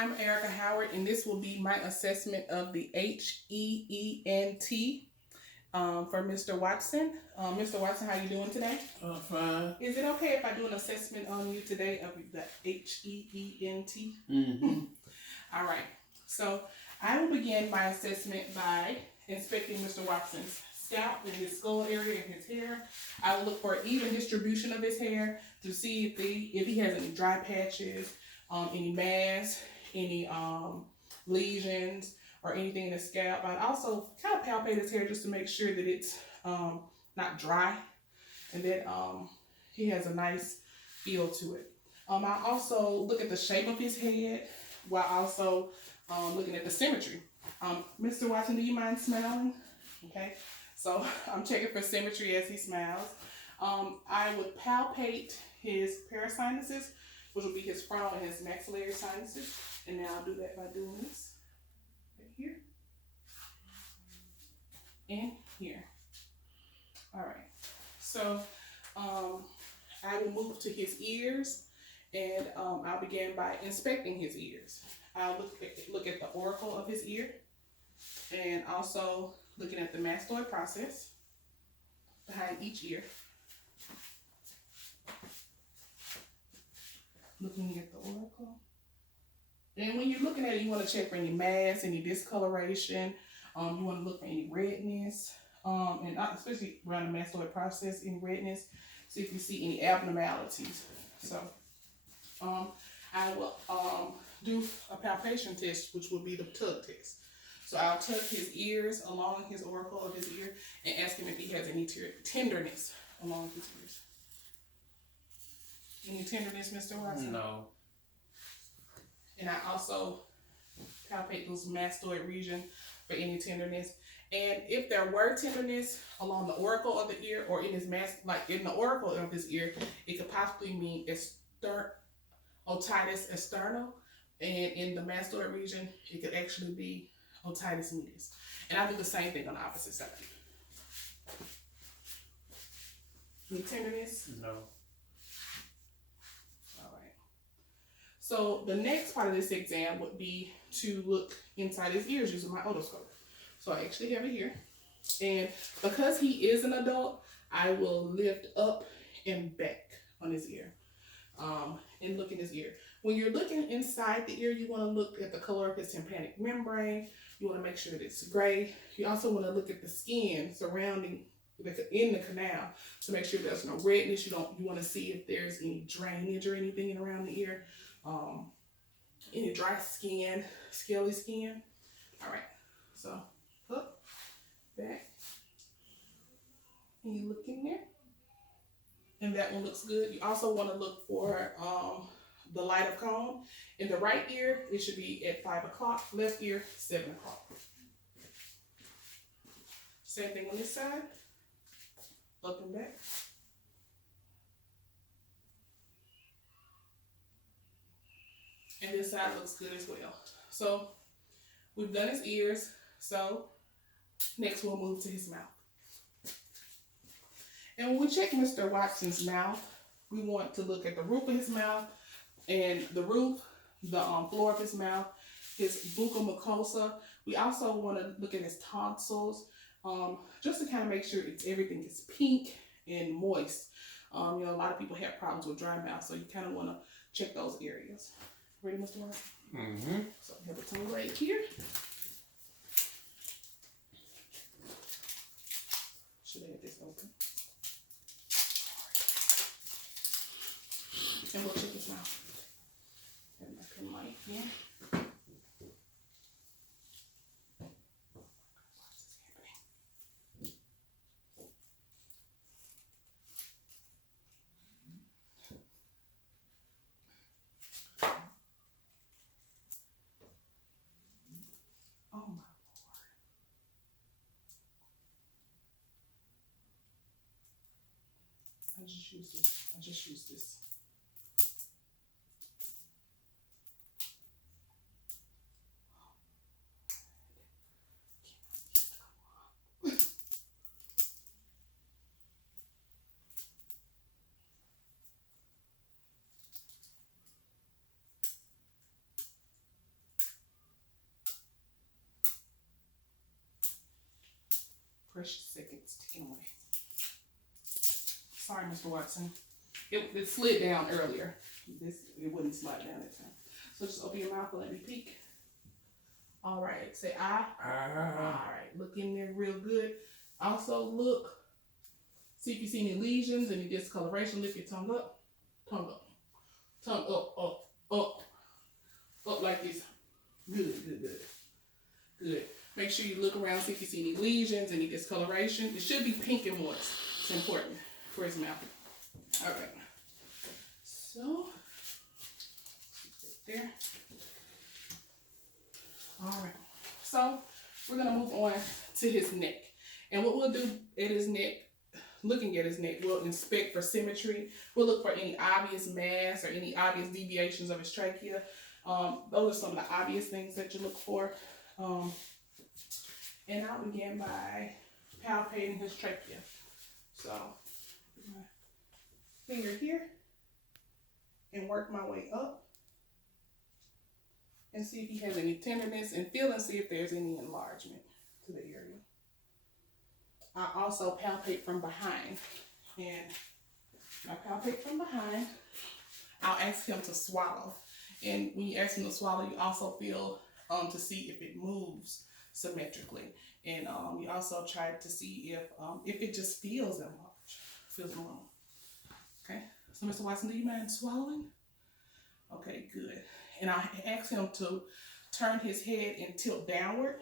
I'm Erica Howard, and this will be my assessment of the HEENT for Mr. Watson. Mr. Watson, how you doing today? Fine. Is it okay if I do an assessment on you today of the HEENT? Mm-hmm. All right. So I will begin my assessment by inspecting Mr. Watson's scalp and his skull area and his hair. I will look for an even distribution of his hair to see if he has any dry patches, any mass, any lesions, or anything in the scalp. I'd also kind of palpate his hair just to make sure that it's not dry and that he has a nice feel to it. I also look at the shape of his head while also looking at the symmetry. Mr. Watson, do you mind smiling? Okay, so I'm checking for symmetry as he smiles. I would palpate his parasinuses, which will be his frontal and his maxillary sinuses. And now I'll do that by doing this right here and here. All right, so I will move to his ears, and I'll begin by inspecting his ears. I'll look at the auricle of his ear, and also looking at the mastoid process behind each ear. Looking at the auricle. And when you're looking at it, you want to check for any mass, any discoloration. You want to look for any redness, and especially around the mastoid process, any redness. See if you see any abnormalities. So I will do a palpation test, which will be the tug test. So I'll tug his ears along his auricle of his ear and ask him if he has any tenderness along his ears. Any tenderness, Mr. Watson? No. And I also palpate those mastoid region for any tenderness. And if there were tenderness along the auricle of the ear or in his like in the auricle of his ear, it could possibly mean otitis external. And in the mastoid region, it could actually be otitis media. And I do the same thing on the opposite side. Any tenderness? No. So the next part of this exam would be to look inside his ears using my otoscope. So I actually have it here. And because he is an adult, I will lift up and back on his ear and look in his ear. When you're looking inside the ear, you want to look at the color of his tympanic membrane. You want to make sure that it's gray. You also want to look at the skin surrounding in the canal to make sure there's no redness. You want to see if there's any drainage or anything around the ear. Any dry skin, scaly skin. All right, so up, back, and you look in there, and that one looks good. You also want to look for the light of cone. In the right ear, it should be at 5 o'clock. Left ear, 7 o'clock. Same thing on this side, up and back. And this side looks good as well. So we've done his ears. So next we'll move to his mouth. And when we check Mr. Watson's mouth, we want to look at the roof of his mouth and the roof, the floor of his mouth, his buccal mucosa. We also want to look at his tonsils, just to kind of make sure everything is pink and moist. A lot of people have problems with dry mouth, so you kind of want to check those areas. Ready, Mr. Watson? Mm-hmm. So I have a tongue right here. Should have had this open. And we'll check his mouth. And my pen light here. Oh my Lord. I just used this. precious seconds ticking away. Sorry, Mr. Watson. It slid down earlier. It wouldn't slide down that time. So just open your mouth and let me peek. All right, say I. All right, look in there real good. Also look, see if you see any lesions, any discoloration. Lift your tongue up, tongue up, tongue up, up, up, up like this. Good, good, good, good. Make sure you look around, see if you see any lesions, any discoloration. It should be pink and moist. It's important for his mouth. All right. So, there. All right. So, we're going to move on to his neck. And what we'll do at his neck, looking at his neck, we'll inspect for symmetry. We'll look for any obvious mass or any obvious deviations of his trachea. Those are some of the obvious things that you look for. And I'll begin by palpating his trachea. So, put my finger here and work my way up and see if he has any tenderness, and feel and see if there's any enlargement to the area. I also palpate from behind, and when I palpate from behind, I'll ask him to swallow. And when you ask him to swallow, you also feel to see if it moves symmetrically, and you also try to see if it just feels enlarged, feels normal. Okay, so Mr. Watson, do you mind swallowing? Okay, good. And I ask him to turn his head and tilt downward.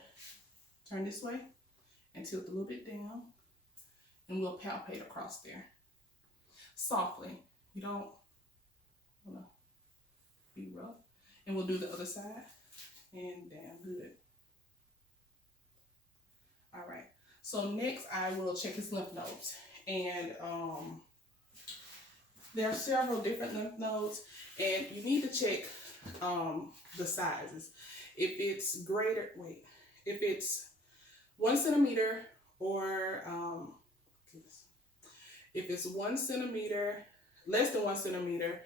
Turn this way and tilt a little bit down, and we'll palpate across there softly. You don't want to be rough. And we'll do the other side and down. Good. All right. So next I will check his lymph nodes, and there are several different lymph nodes, and you need to check the sizes. If it's if it's 1 centimeter or if it's 1 centimeter, less than 1 centimeter,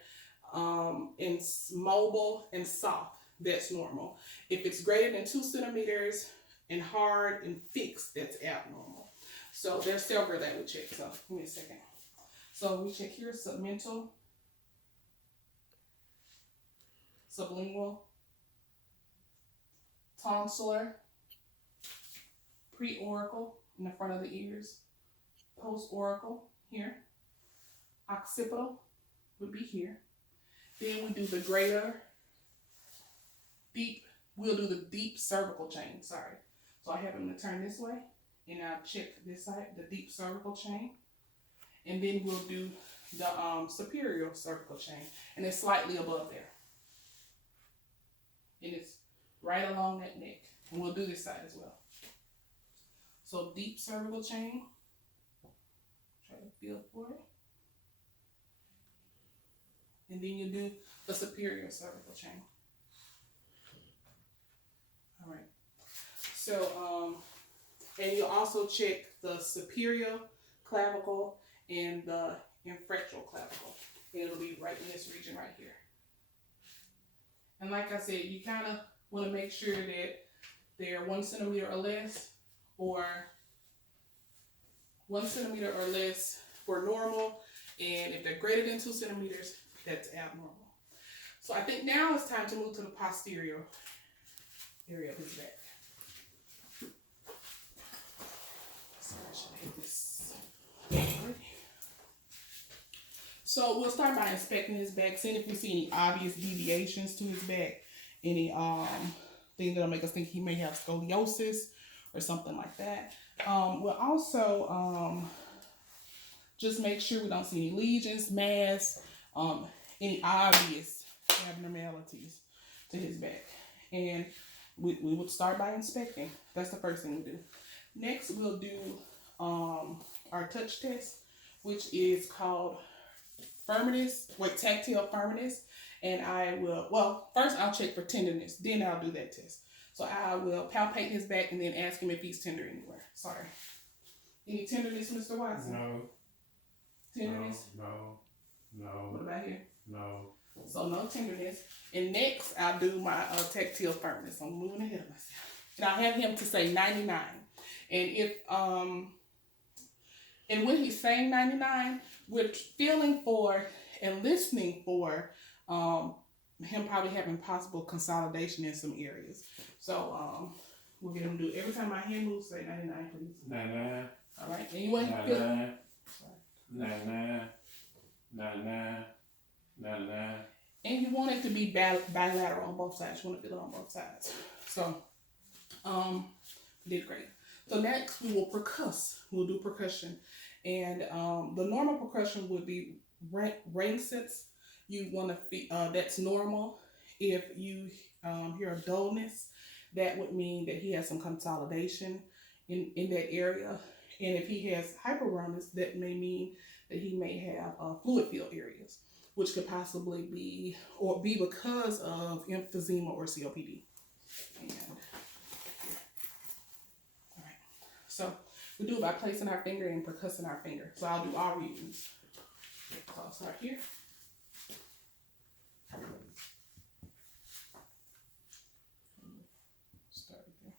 and mobile and soft, that's normal. If it's greater than 2 centimeters and hard and fixed, that's abnormal. So there's several that we check. So give me a second. So we check here: submental, sublingual, tonsillar, pre-auricle in the front of the ears, post-auricle here, occipital would be here. Then we do the greater deep, we'll do the deep cervical chain, sorry. So I have him to turn this way, and I'll check this side, the deep cervical chain. And then we'll do the superior cervical chain, and it's slightly above there. And it's right along that neck. And we'll do this side as well. So deep cervical chain, try to feel for it. And then you do the superior cervical chain. All right. So, and you also check the superior clavicle and the infractual clavicle. And it'll be right in this region right here. And like I said, you kind of want to make sure that they're 1 centimeter or less, or 1 centimeter or less for normal. And if they're greater than 2 centimeters, that's abnormal. So I think now it's time to move to the posterior area of his back. So I should hit this. So we'll start by inspecting his back, seeing if we see any obvious deviations to his back, any thing that'll make us think he may have scoliosis or something like that. We'll also just make sure we don't see any lesions, mass, any obvious abnormalities to his back. And we would start by inspecting. That's the first thing we do. Next, we'll do our touch test, which is called tactile firmness. And I will, first I'll check for tenderness, then I'll do that test. So I will palpate his back and then ask him if he's tender anywhere. Sorry. Any tenderness, Mr. Watson? No. Tenderness? No. What about here? No. So no tenderness. And next, I'll do my tactile firmness. I'm moving ahead of myself. And I'll have him to say 99. And if And when he's saying 99, we're feeling for and listening for him probably having possible consolidation in some areas. So we'll get him to do every time my hand moves, say 99, please. 99. All right. And you want to 99. 99. 99. 99. And you want it to be bilateral on both sides. You want to feel it on both sides. So, did great. So next we will percuss. We'll do percussion. And the normal percussion would be ring sense. You want to feel, that's normal. If you hear a dullness, that would mean that he has some consolidation in that area. And if he has hyperromus, that may mean that he may have fluid filled areas, which could possibly be because of emphysema or COPD. And, all right. So we do it by placing our finger and percussing our finger. So I'll do all regions. So I'll start here. Start there.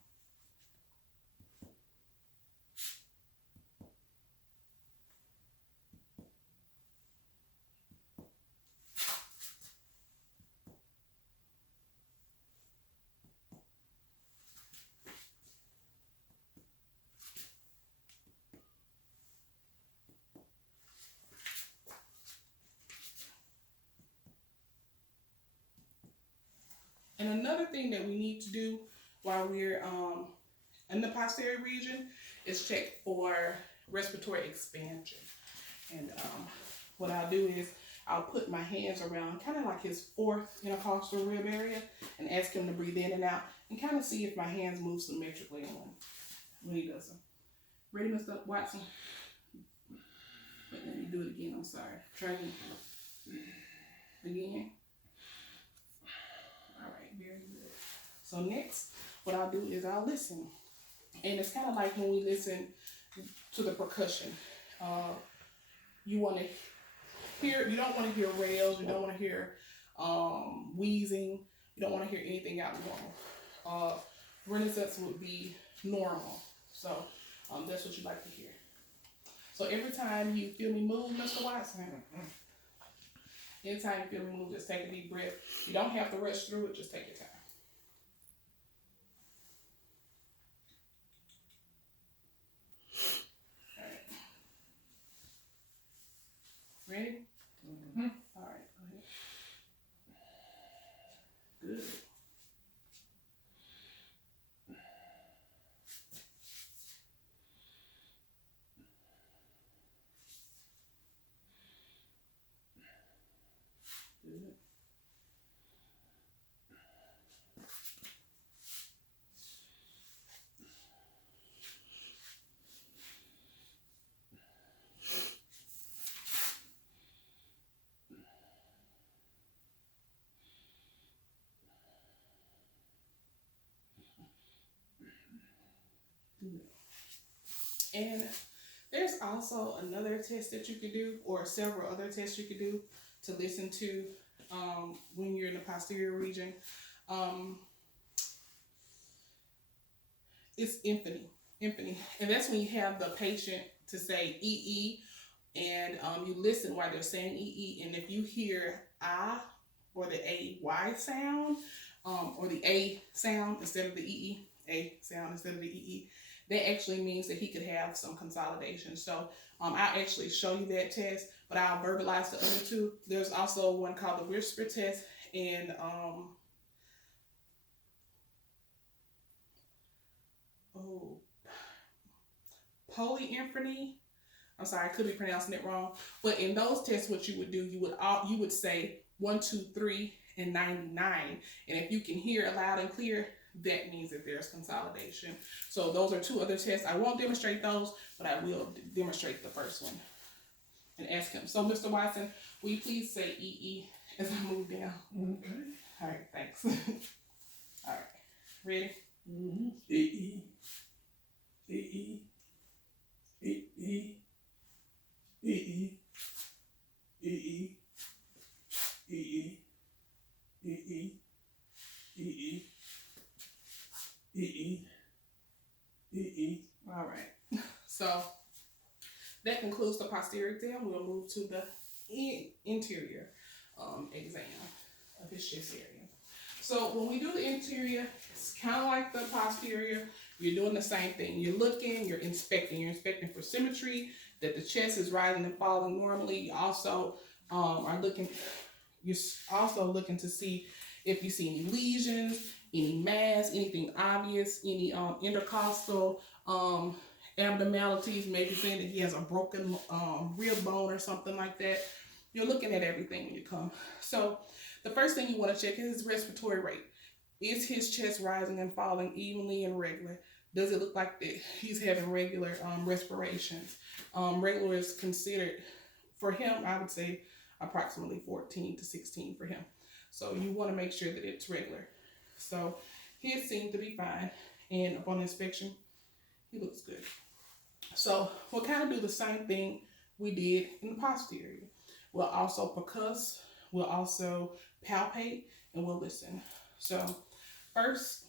And another thing that we need to do while we're in the posterior region is check for respiratory expansion. And what I'll do is I'll put my hands around kind of like his fourth intercostal rib area and ask him to breathe in and out and kind of see if my hands move symmetrically when he doesn't. Ready, Mr. Watson? Wait, let me do it again. I'm sorry. Try again. Again. All right, very good. So next, what I'll do is I'll listen. And it's kind of like when we listen to the percussion. You want to hear, you don't want to hear rails, you don't want to hear wheezing, you don't want to hear anything out of normal. Renaissance would be normal. So that's what you like to hear. So every time you feel me move, Mr. Watson, anytime you feel me move, just take a deep breath. You don't have to rush through it, just take your time. All right. Ready? Mm-hmm. All right, go ahead. Good. Good. Good. And there's also another test that you could do, or several other tests you could do to listen to when you're in the posterior region. It's infamy. And that's when you have the patient to say EE, and you listen while they're saying EE, and if you hear I or the AY sound, or the A sound instead of the EE, A sound instead of the EE, that actually means that he could have some consolidation. So I'll actually show you that test, but I'll verbalize the other two. There's also one called the whisper test, and polyinfamy. I'm sorry, I could be pronouncing it wrong. But in those tests, what you would do, you would say 1, 2, 3, and 99. And if you can hear it loud and clear, that means that there's consolidation. So those are two other tests. I won't demonstrate those, but I will demonstrate the first one and ask him. So Mr. Watson, will you please say EE as I move down? Okay. All right, thanks. All right, ready? Mm-hmm. EE. EE. EE. EE. EE. EE. EE. EE. EE. EE. All right. So That concludes the posterior exam. We'll move to the interior exam of his chest area. So when we do the interior, it's kind of like the posterior. You're doing the same thing. You're looking, you're inspecting. You're inspecting for symmetry, that the chest is rising and falling normally. You also you're also looking to see if you see any lesions, any mass, anything obvious, any intercostal abnormalities, maybe saying that he has a broken rib bone or something like that. You're looking at everything when you come. So the first thing you want to check is his respiratory rate. Is his chest rising and falling evenly and regular? Does it look like that he's having regular respirations? Regular is considered, for him, I would say approximately 14 to 16 for him. So you want to make sure that it's regular. So his seemed to be fine, and upon inspection, he looks good. So we'll kind of do the same thing we did in the posterior. We'll also percuss, we'll also palpate, and we'll listen. So first,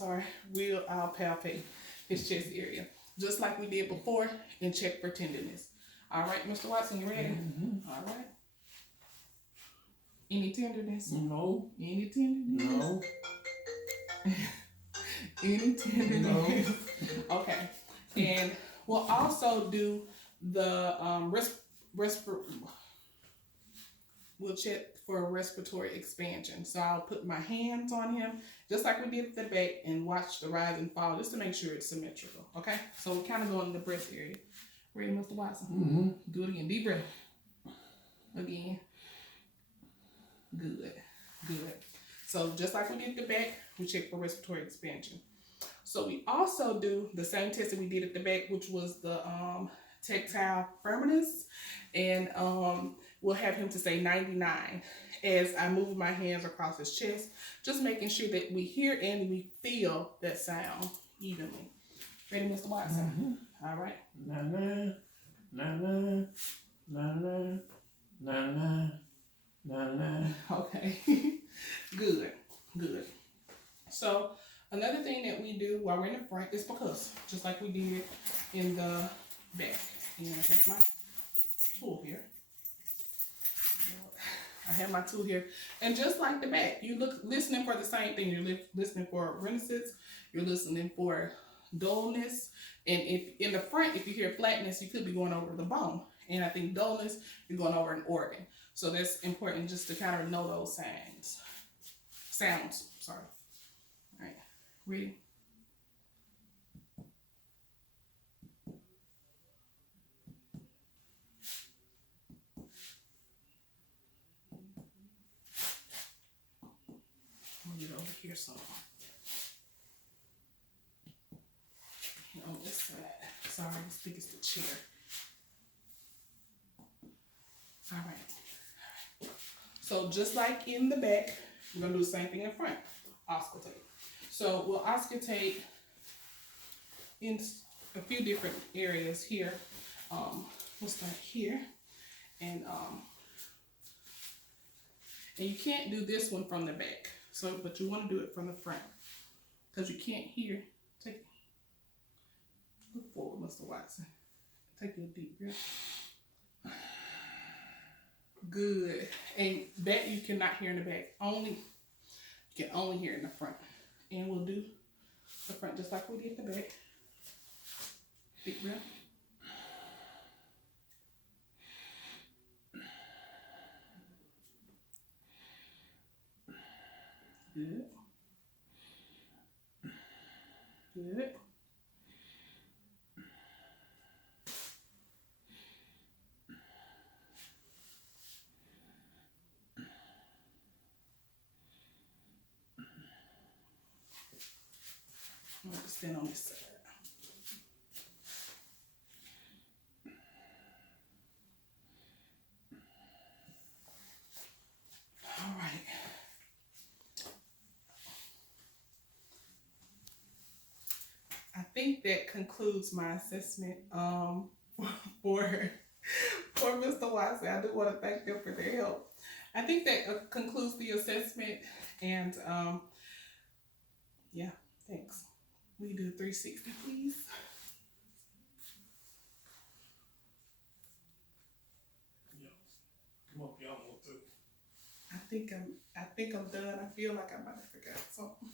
I'll palpate his chest area, just like we did before, and check for tenderness. All right, Mr. Watson, you ready? Mm-hmm. All right. Any tenderness? No. Any tenderness? No. Any tenderness? No. Okay. And we'll also do the we'll check for respiratory expansion. So I'll put my hands on him, just like we did at the back, and watch the rise and fall, just to make sure it's symmetrical. Okay? So we're kind of going in the breast area. Ready, Mr. Watson? Mm-hmm. Do it again. Deep breath. Again. Good. Good. So just like we did at the back, we check for respiratory expansion. So we also do the same test that we did at the back, which was the tactile firmness, and we'll have him to say 99 as I move my hands across his chest, just making sure that we hear and we feel that sound evenly. Ready, Mr. Watson? Mm-hmm. All right. Na na na na na na na na na na. Okay. Good. Good. So another thing that we do while we're in the front is percuss, just like we did in the back. And I have my tool here. I have my tool here. And just like the back, you listening for the same thing. You're listening for reticence. You're listening for dullness. And if in the front, if you hear flatness, you could be going over the bone. And I think dullness, you're going over an organ. So that's important just to kind of know those sounds. Sorry. All right. Ready? Get over here some. On this side. Sorry, I think it's the chair. All right. So just like in the back, we're gonna do the same thing in front. Auscultate. So we'll auscultate in a few different areas here. We'll start here, and you can't do this one from the back. So, but you want to do it from the front, because you can't hear. Look forward, Mr. Watson. Take a deep breath. Good. And that you cannot hear in the back. You can only hear in the front. And we'll do the front just like we did the back. Deep breath. Good. Good. I'm going to stand on this side. All right. I think that concludes my assessment for Mr. Watson. I do want to thank them for their help. I think that concludes the assessment, and yeah, thanks. We do 360, please. come up, y'all want to. I think I'm done. I feel like I might have forgot something.